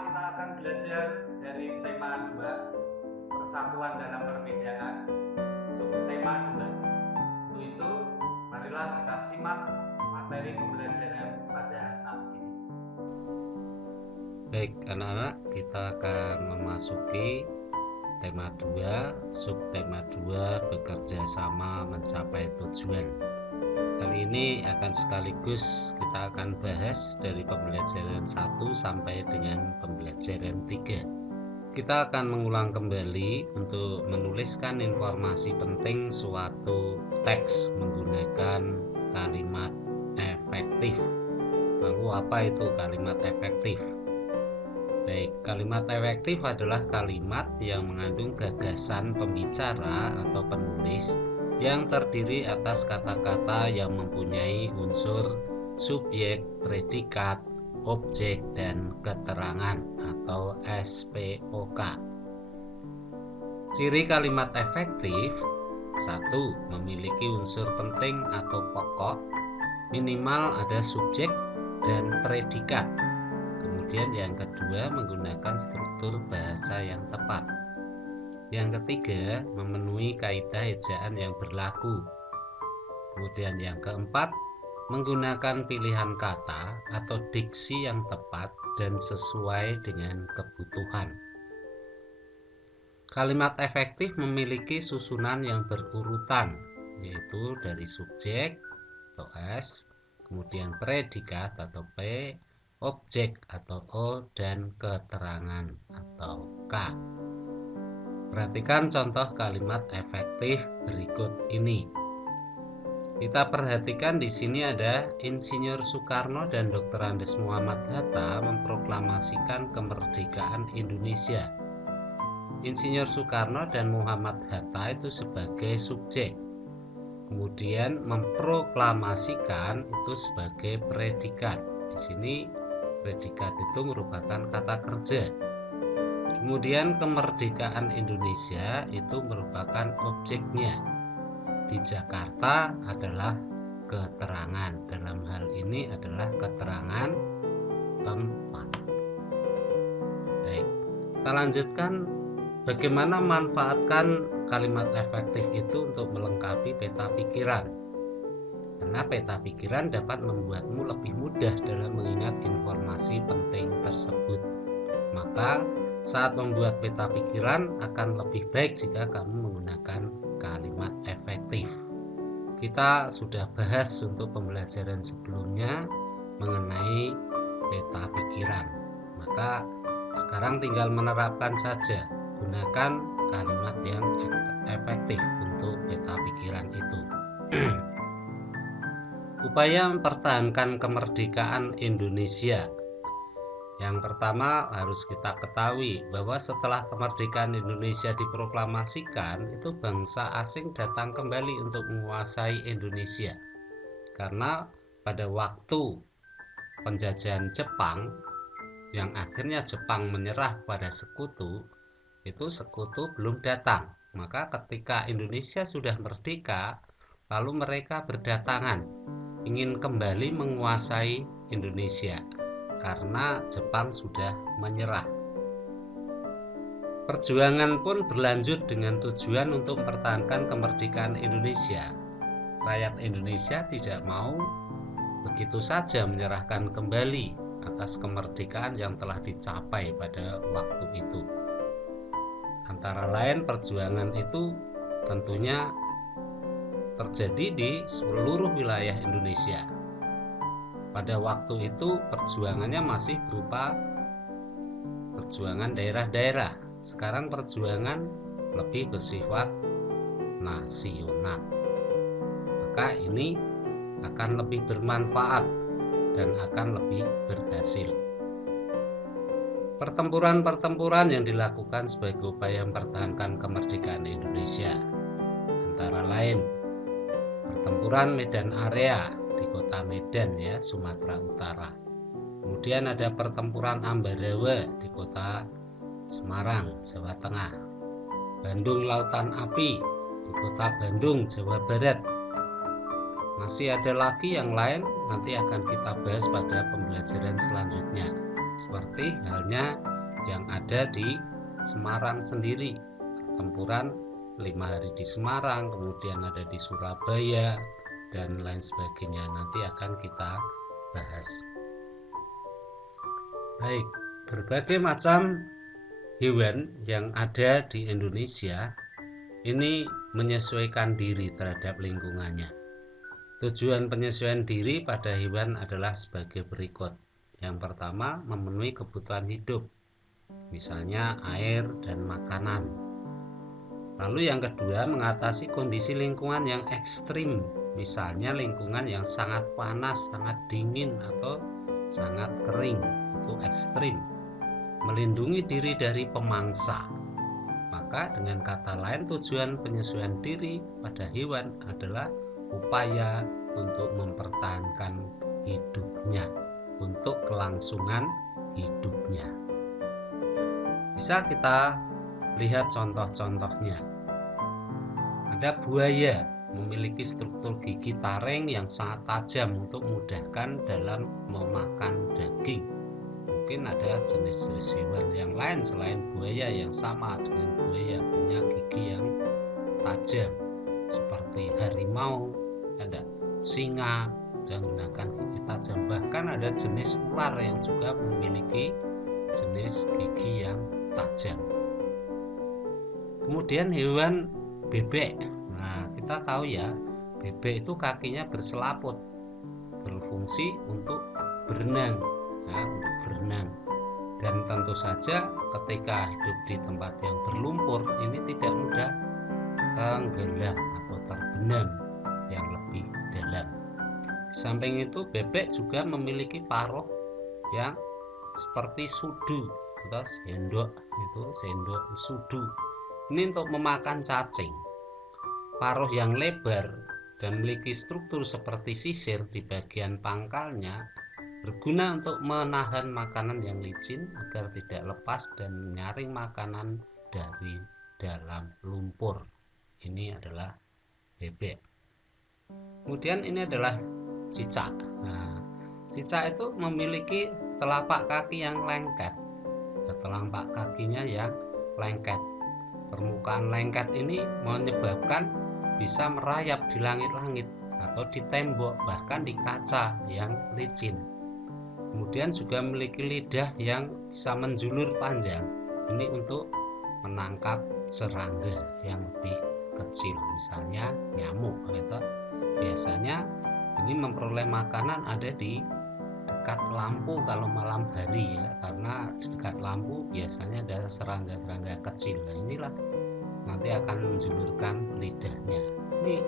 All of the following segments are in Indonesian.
kita akan belajar dari tema 2, persatuan dalam perbedaan, subtema 2. Untuk itu, marilah kita simak materi pembelajaran pada saat ini. Baik anak-anak, kita akan memasuki tema 2, subtema 2, bekerja sama mencapai tujuan. Kali ini akan sekaligus kita akan bahas dari pembelajaran 1 sampai dengan pembelajaran 3. Kita akan mengulang kembali untuk menuliskan informasi penting suatu teks menggunakan kalimat efektif. Lalu apa itu kalimat efektif? Baik, kalimat efektif adalah kalimat yang mengandung gagasan pembicara atau penulis yang terdiri atas kata-kata yang mempunyai unsur subjek, predikat, objek, dan keterangan atau SPOK. Ciri kalimat efektif: 1. Memiliki unsur penting atau pokok, minimal ada subjek dan predikat. Kemudian yang kedua, menggunakan struktur bahasa yang tepat. Yang ketiga, memenuhi kaidah ejaan yang berlaku. Kemudian yang keempat, menggunakan pilihan kata atau diksi yang tepat dan sesuai dengan kebutuhan. Kalimat efektif memiliki susunan yang berurutan, yaitu dari subjek atau S, kemudian predikat atau P, objek atau O, dan keterangan atau K. Perhatikan contoh kalimat efektif berikut ini. Kita perhatikan di sini ada Insinyur Soekarno dan Dr. Andes Muhammad Hatta memproklamasikan kemerdekaan Indonesia. Insinyur Soekarno dan Muhammad Hatta itu sebagai subjek. Kemudian memproklamasikan itu sebagai predikat. Di sini predikat itu merupakan kata kerja. Kemudian kemerdekaan Indonesia itu merupakan objeknya. Di Jakarta adalah keterangan. Dalam hal ini adalah keterangan tempat. Baik, kita lanjutkan. Bagaimana manfaatkan kalimat efektif itu untuk melengkapi peta pikiran? Karena peta pikiran dapat membuatmu lebih mudah dalam mengingat informasi penting tersebut. Maka saat membuat peta pikiran akan lebih baik jika kamu menggunakan kalimat efektif. Kita sudah bahas untuk pembelajaran sebelumnya mengenai peta pikiran. Maka sekarang tinggal menerapkan saja. Gunakan kalimat yang efektif untuk peta pikiran itu. Upaya mempertahankan kemerdekaan Indonesia. Yang pertama harus kita ketahui bahwa setelah kemerdekaan Indonesia diproklamasikan, itu bangsa asing datang kembali untuk menguasai Indonesia. Karena pada waktu penjajahan Jepang, yang akhirnya Jepang menyerah pada sekutu, itu sekutu belum datang. Maka ketika Indonesia sudah merdeka, lalu mereka berdatangan ingin kembali menguasai Indonesia karena Jepang sudah menyerah. Perjuangan pun berlanjut dengan tujuan untuk mempertahankan kemerdekaan Indonesia. Rakyat Indonesia tidak mau begitu saja menyerahkan kembali atas kemerdekaan yang telah dicapai pada waktu itu. Antara lain perjuangan itu tentunya terjadi di seluruh wilayah Indonesia. Pada waktu itu perjuangannya masih berupa perjuangan daerah-daerah. Sekarang perjuangan lebih bersifat nasional. Maka ini akan lebih bermanfaat dan akan lebih berhasil. Pertempuran-pertempuran yang dilakukan sebagai upaya mempertahankan kemerdekaan Indonesia antara lain pertempuran Medan Area di kota Medan, Sumatera Utara. Kemudian ada pertempuran Ambarawa di kota Semarang, Jawa Tengah. Bandung Lautan Api di kota Bandung, Jawa Barat. Masih ada lagi yang lain, nanti akan kita bahas pada pembelajaran selanjutnya. Seperti halnya yang ada di Semarang sendiri. Pertempuran 5 hari di Semarang, kemudian ada di Surabaya dan lain sebagainya, nanti akan kita bahas. Baik, berbagai macam hewan yang ada di Indonesia ini menyesuaikan diri terhadap lingkungannya. Tujuan penyesuaian diri pada hewan adalah sebagai berikut. Yang pertama, memenuhi kebutuhan hidup, misalnya air dan makanan. Lalu yang kedua, mengatasi kondisi lingkungan yang ekstrim, misalnya lingkungan yang sangat panas, sangat dingin, atau sangat kering, itu ekstrim. Melindungi diri dari pemangsa. Maka dengan kata lain, tujuan penyesuaian diri pada hewan adalah upaya untuk mempertahankan hidupnya, untuk kelangsungan hidupnya. Bisa kita lihat contoh-contohnya. Ada buaya, memiliki struktur gigi taring yang sangat tajam untuk memudahkan dalam memakan daging. Mungkin ada jenis-jenis hewan yang lain selain buaya yang sama dengan buaya, punya gigi yang tajam, seperti harimau, ada singa yang menggunakan gigi tajam. Bahkan ada jenis ular yang juga memiliki jenis gigi yang tajam. Kemudian hewan bebek. Nah, kita tahu ya, bebek itu kakinya berselaput, berfungsi untuk berenang. Untuk berenang, dan tentu saja ketika hidup di tempat yang berlumpur ini tidak mudah tenggelam atau terbenam yang lebih dalam. Di samping itu, bebek juga memiliki paruh yang seperti sudu atau sendok, itu sendok sudu. Ini untuk memakan cacing. Paruh yang lebar dan memiliki struktur seperti sisir di bagian pangkalnya berguna untuk menahan makanan yang licin agar tidak lepas dan menyaring makanan dari dalam lumpur. Ini adalah bebek. Kemudian ini adalah cicak. Nah, cicak itu memiliki telapak kaki yang lengket. Telapak kakinya yang lengket. Permukaan lengket ini menyebabkan bisa merayap di langit-langit atau di tembok, bahkan di kaca yang licin. Kemudian juga memiliki lidah yang bisa menjulur panjang. Ini untuk menangkap serangga yang lebih kecil, misalnya nyamuk. Biasanya ini memperoleh makanan ada di dekat lampu kalau malam hari ya, karena di dekat lampu biasanya ada serangga-serangga kecil. Nah, inilah nanti akan menjulurkan lidahnya. Ini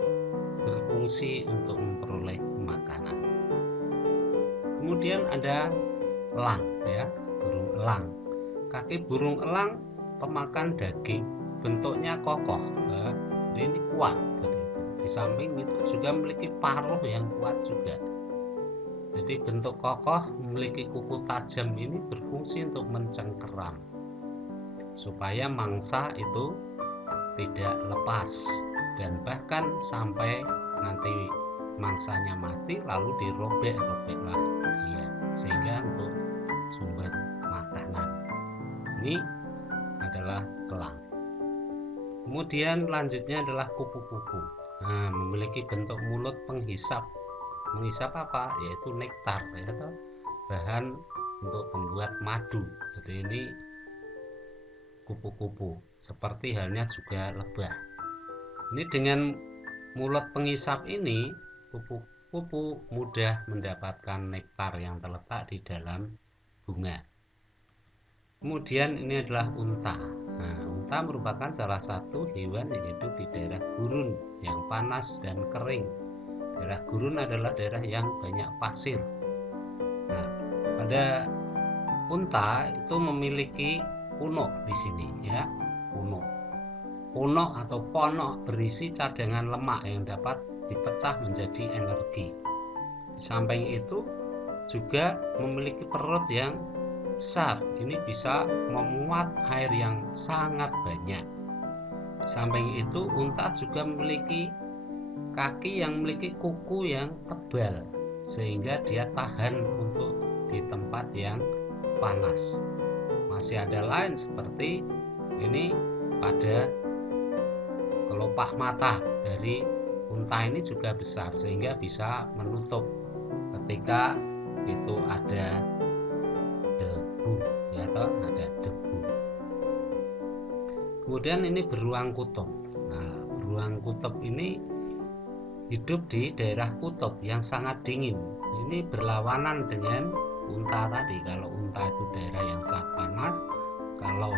berfungsi untuk memperoleh makanan. Kemudian ada elang ya, burung elang. Kaki burung elang pemakan daging, bentuknya kokoh. Ya, ini kuat. Di samping itu juga memiliki paruh yang kuat juga. Jadi bentuk kokoh, memiliki kuku tajam, ini berfungsi untuk mencengkeram supaya mangsa itu tidak lepas, dan bahkan sampai nanti mangsanya mati lalu dirobek-robeklah dia sehingga untuk sumber makanan. Ini adalah elang. Kemudian lanjutnya adalah kupu-kupu. Nah, memiliki bentuk mulut penghisap. Menghisap apa? Yaitu nektar, yaitu bahan untuk membuat madu. Jadi ini kupu-kupu, seperti halnya juga lebah. Ini dengan mulut penghisap ini, kupu-kupu mudah mendapatkan nektar yang terletak di dalam bunga. Kemudian ini adalah unta. Nah, unta merupakan salah satu hewan yang hidup di daerah gurun yang panas dan kering. Daerah gurun adalah daerah yang banyak pasir. Nah, pada unta itu memiliki punuk di sini ya, punuk atau ponok berisi cadangan lemak yang dapat dipecah menjadi energi. Di samping itu juga memiliki perut yang besar, ini bisa memuat air yang sangat banyak. Di samping itu unta juga memiliki kaki yang memiliki kuku yang tebal sehingga dia tahan untuk di tempat yang panas. masih ada lain seperti ini pada kelopak mata dari unta ini juga besar sehingga bisa menutup ketika itu ada debu ya atau ada debu. Kemudian ini beruang kutub. Nah, beruang kutub ini hidup di daerah kutub yang sangat dingin. Ini berlawanan dengan unta tadi. Kalau unta itu daerah yang sangat panas, kalau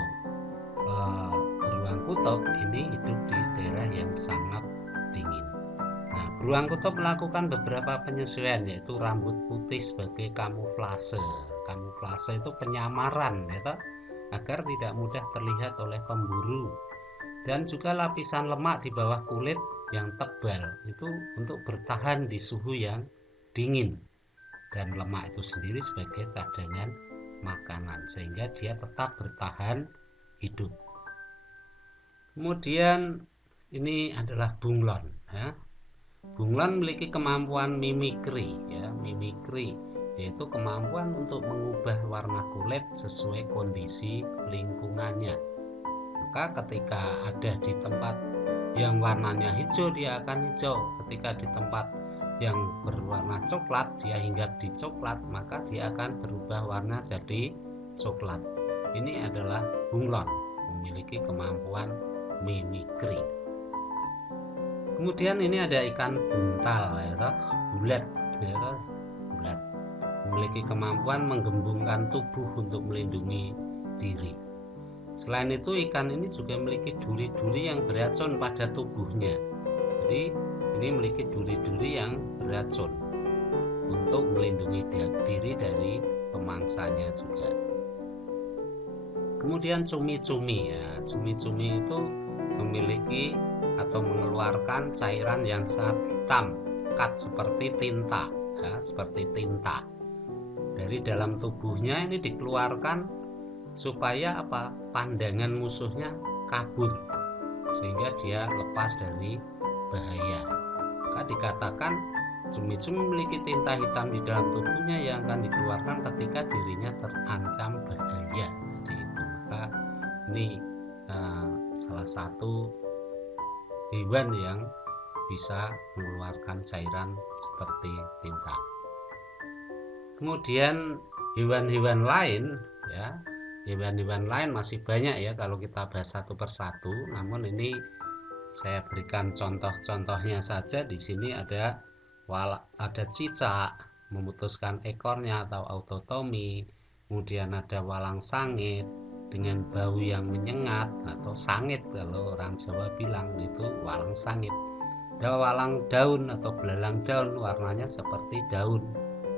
beruang kutub ini hidup di daerah yang sangat dingin. Nah, beruang kutub melakukan beberapa penyesuaian, yaitu rambut putih sebagai kamuflase. Kamuflase itu penyamaran, ya, agar tidak mudah terlihat oleh pemburu. Dan juga lapisan lemak di bawah kulit yang tebal itu untuk bertahan di suhu yang dingin, dan lemak itu sendiri sebagai cadangan makanan sehingga dia tetap bertahan hidup. Kemudian ini adalah bunglon ya. Bunglon memiliki kemampuan mimikri ya, mimikri yaitu kemampuan untuk mengubah warna kulit sesuai kondisi lingkungannya. Maka ketika ada di tempat yang warnanya hijau, dia akan hijau. Ketika di tempat yang berwarna coklat, dia hinggap di coklat, maka dia akan berubah warna jadi coklat. Ini adalah bunglon, memiliki kemampuan mimikri. Kemudian ini ada ikan buntal ya, bulat ya, bulat, memiliki kemampuan menggembungkan tubuh untuk melindungi diri. Selain itu, ikan ini juga memiliki duri-duri yang beracun pada tubuhnya. Jadi ini memiliki duri-duri yang beracun untuk melindungi diri dari pemangsanya juga. Kemudian cumi-cumi ya, cumi-cumi itu memiliki atau mengeluarkan cairan yang sangat hitam, pekat seperti tinta ya, seperti tinta. Dari dalam tubuhnya ini dikeluarkan supaya apa? Pandangan musuhnya kabur sehingga dia lepas dari bahaya. Maka dikatakan cumi-cumi memiliki tinta hitam di dalam tubuhnya yang akan dikeluarkan ketika dirinya terancam bahaya. Jadi itu, maka ini salah satu hewan yang bisa mengeluarkan cairan seperti tinta. Kemudian hewan-hewan lain ya, hewan-hewan lain masih banyak ya kalau kita bahas satu persatu, namun ini saya berikan contoh-contohnya saja. Di sini ada cicak memutuskan ekornya atau autotomi, kemudian ada walang sangit dengan bau yang menyengat atau sangit kalau orang Jawa bilang itu walang sangit. Ada walang daun atau belalang daun, warnanya seperti daun.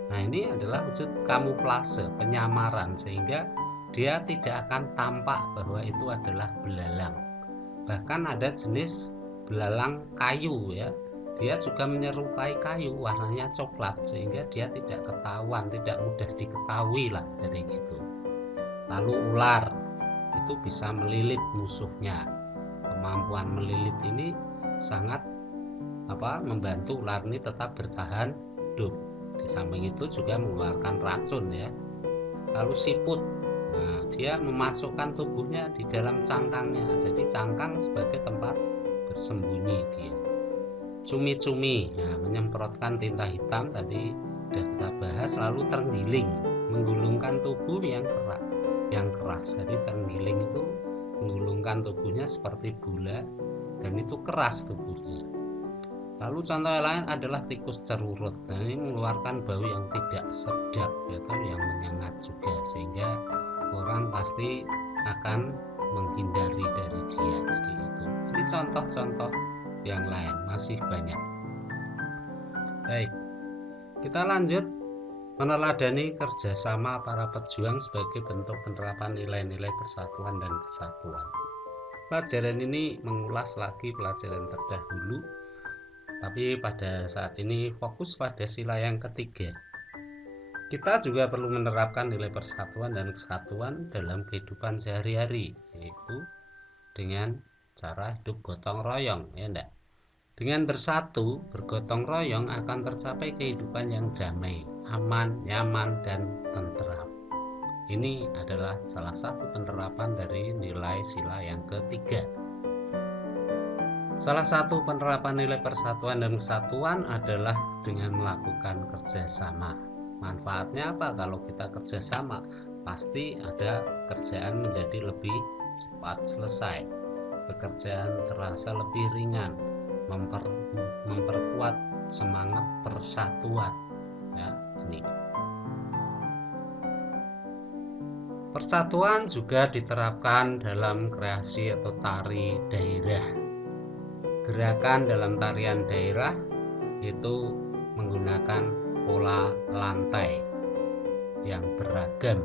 Nah, ini adalah wujud kamuflase, penyamaran, sehingga dia tidak akan tampak bahwa itu adalah belalang. Bahkan ada jenis belalang kayu ya, dia juga menyerupai kayu, warnanya coklat, sehingga dia tidak ketahuan, tidak mudah diketahui lah dari itu. Lalu ular itu bisa melilit musuhnya. Kemampuan melilit ini sangat membantu ular ini tetap bertahan hidup. Di samping itu juga mengeluarkan racun ya. Lalu siput, nah, dia memasukkan tubuhnya di dalam cangkangnya, jadi cangkang sebagai tempat bersembunyi dia. Cumi-cumi, nah, menyemprotkan tinta hitam tadi sudah kita bahas. Lalu terenggiling, menggulungkan tubuh yang keras. Jadi terenggiling itu menggulungkan tubuhnya seperti bola dan itu keras tubuhnya. Lalu contoh lain adalah tikus cerurut. Nah, ini mengeluarkan bau yang tidak sedap atau yang menyengat juga, sehingga orang pasti akan menghindari dari dia. Jadi itu. Ini contoh-contoh yang lain, masih banyak. Baik, kita lanjut meneladani kerjasama para pejuang sebagai bentuk penerapan nilai-nilai persatuan dan kesatuan. Pelajaran ini mengulas lagi pelajaran terdahulu, tapi pada saat ini fokus pada sila yang ketiga. Kita juga perlu menerapkan nilai persatuan dan kesatuan dalam kehidupan sehari-hari, yaitu dengan cara hidup gotong royong, ya enggak? Dengan bersatu, bergotong royong akan tercapai kehidupan yang damai, aman, nyaman, dan tentram. Ini adalah salah satu penerapan dari nilai sila yang ketiga. Salah satu penerapan nilai persatuan dan kesatuan adalah dengan melakukan kerjasama. Manfaatnya apa kalau kita kerjasama? Pasti ada kerjaan menjadi lebih cepat selesai, pekerjaan terasa lebih ringan, memperkuat semangat persatuan. Ya, ini. Persatuan juga diterapkan dalam kreasi atau tari daerah. Gerakan dalam tarian daerah itu menggunakan pola lantai yang beragam.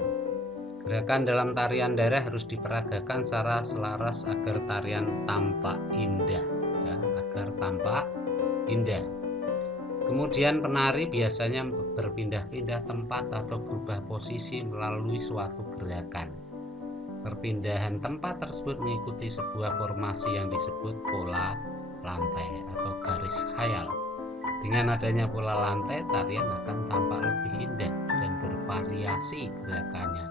Gerakan dalam tarian daerah harus diperagakan secara selaras agar tarian tampak indah, ya, agar tampak indah. Kemudian penari biasanya berpindah-pindah tempat atau berubah posisi melalui suatu gerakan. Perpindahan tempat tersebut mengikuti sebuah formasi yang disebut pola lantai atau garis khayal. Dengan adanya pola lantai, tarian akan tampak lebih indah dan bervariasi gerakannya.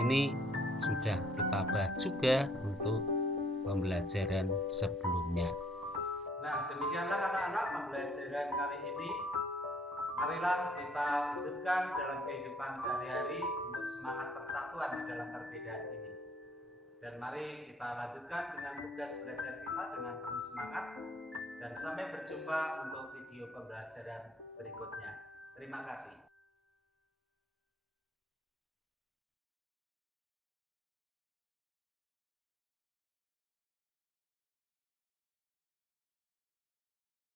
Ini sudah kita bahas juga untuk pembelajaran sebelumnya. Nah, demikianlah anak-anak pembelajaran kali ini. Marilah kita wujudkan dalam kehidupan sehari-hari untuk semangat persatuan di dalam perbedaan ini. Dan mari kita lanjutkan dengan tugas belajar kita dengan penuh semangat. Dan sampai berjumpa untuk video pembelajaran berikutnya. Terima kasih.